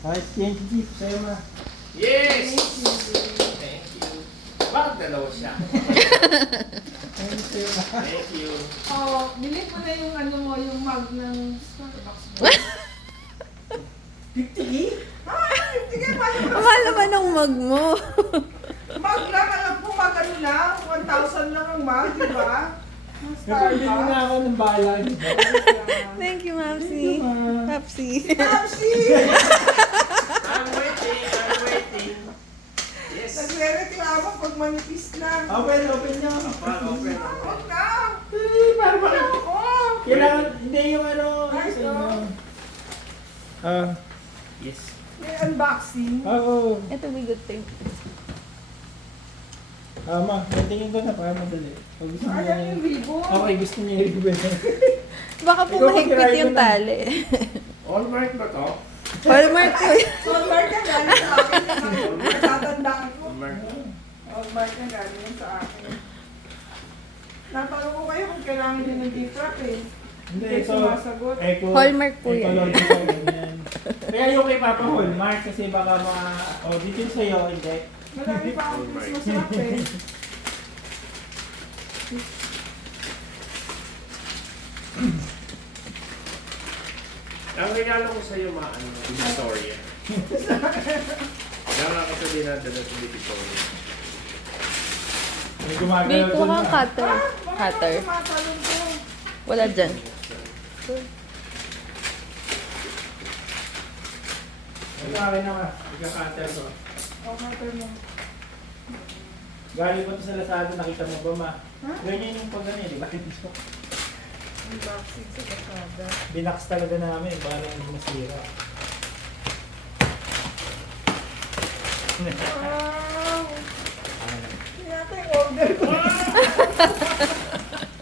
Exchange gift sa'yo ma. Yes! Thank you. Bakit dalawa siya? Thank you ma. Thank you. Oh, bilhin mo na yung ano mo, yung mug ng Starbucks mo. 50 Ay, sige, Mahal naman ang mug mo. mug lang, alam ko, mug ano lang, 1,000 lang ang mug, di ba? Ng Napabili na Starbucks. ako ng bala. Thank you, Mapsi. Thank you, Ma. Mapsi. Mamsi! I'm waiting. I'm waiting. Yes. Nagre-reklamo pag manipis lang. Open nyo. Open. Huwag na! Para ba? Ako! Kailangan, hindi yung ano. Nice, sa inyo. no? Yes. May unboxing. Oo. Ito may good thing. Ma, tingin ko na para madali. Pag gusto niyo Ayan yung ribbon. Okay, gusto niyo yung ribbon. Baka po Ikaw, mahigpit copyright yung mo na. tali. Hallmark ba to? Hallmark po yan. Hallmark na galing sa akin. Natatandaan ko. Hallmark. Hallmark na galing sa akin. Natanong ko kayo kung kailangan nyo ng gift wrap eh. Hindi, Hindi so, sumasagot. Hallmark po yan. Ecological ganyan. Kaya yung kay Papa Hallmark kasi baka ma-auditin sa'yo, hindi. Marami pa akong Christmas wrap eh. Ang regalo ko sa'yo, Victoria. Gala ko ito dinadala sa Victoria. May gumagalaw May dun kung na. cutter. Mga Cutter. tumatalon ko. Wala dyan. Ito akin na ma. Ika-cutter ko. O, cutter mo. Galing ko to sa Lazada, nakita mo ba ma? Ha? Ganyan yung pag ganyan, di ba? Unboxing sa Lazada. Binaks talaga namin, baka lang hindi masira. Wow! Yata yung order ko.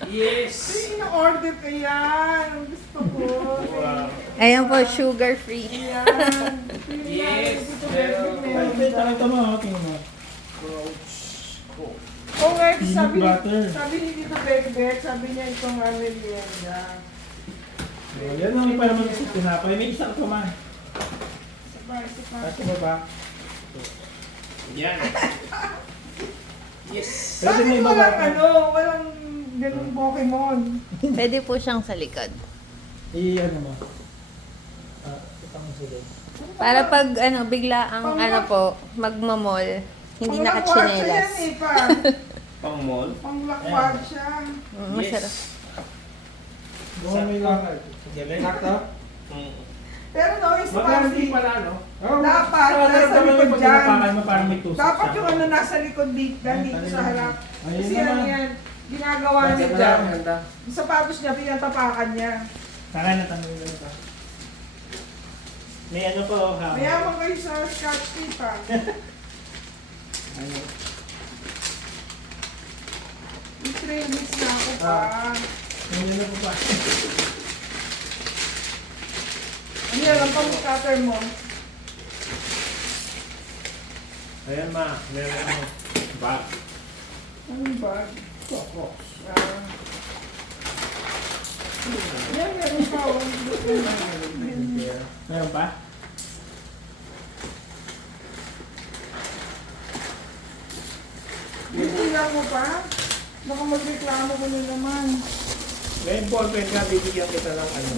Yes! Ina-order ko yan. Ang gusto ko. Wow. Ayan po, sugar free. Yan. Yes. Ay, benta ka mo, tingnan mo. Coach. Cool. Oh, nga, Peanut butter. sabi ni Tito Begbek, sabi niya itong merienda. Oh, yan lang para mag-isip tinapay. May isang to ma. Isa pa. Kasi mo ba? Yan. Yes. Pwede Bakit may walang bawa walang ganung Pokemon? Pwede po siyang sa likod. I-ano mo. Itang sulit. Para pag bigla ang po, magmamall, hindi nakachinelas. Yan eh, pa. Pang mall. Panglakwag siya. Masarap. Yes. Bukan may lakad. Sakto? Pero no, yung sa Maganda panty, pala, no? Dapat, nasa likod pag dyan. inapakan mo, parang may tusok dapat siya. yung ano nasa likod dito, dito sa harap. Ayun Kasi naman. ano yan, ginagawa niya Maganda, dyan. maganda. Yung sapatos niya, pinatapakan niya. Saka natanggal na ito. May ano po, ha? Mayaman kayo sa scotch tape ah. Ayun. May 3 weeks na ako pa. May ano po pa. Ano yan, ang pang-cutter mo? Ayan ma, meron ako. Bag. Anong bag? Kokos. Ah. Yan, meron pa. Oh. Meron pa? Bibigyan mo pa? Baka magreklamo ko na naman. May ballpen ka, bibigyan kita ng ano.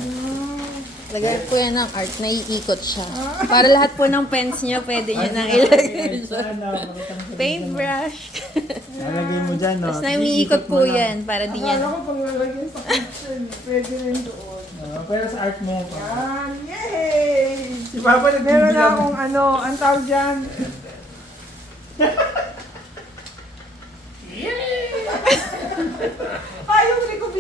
Lagay po yan ng art, naiikot siya. Para lahat po ng pens niyo, pwede nyo nang ilagay siya. Paintbrush. Nalagay mo dyan, no? Tapos naiikot po yan, para di Akala niya. ko pag lalagyan sa kitchen, pwede rin doon. Pero sa art mo pa. Yan! Yay! Si Papa Meron na nagbibilang. akong ano, ang tawag dyan.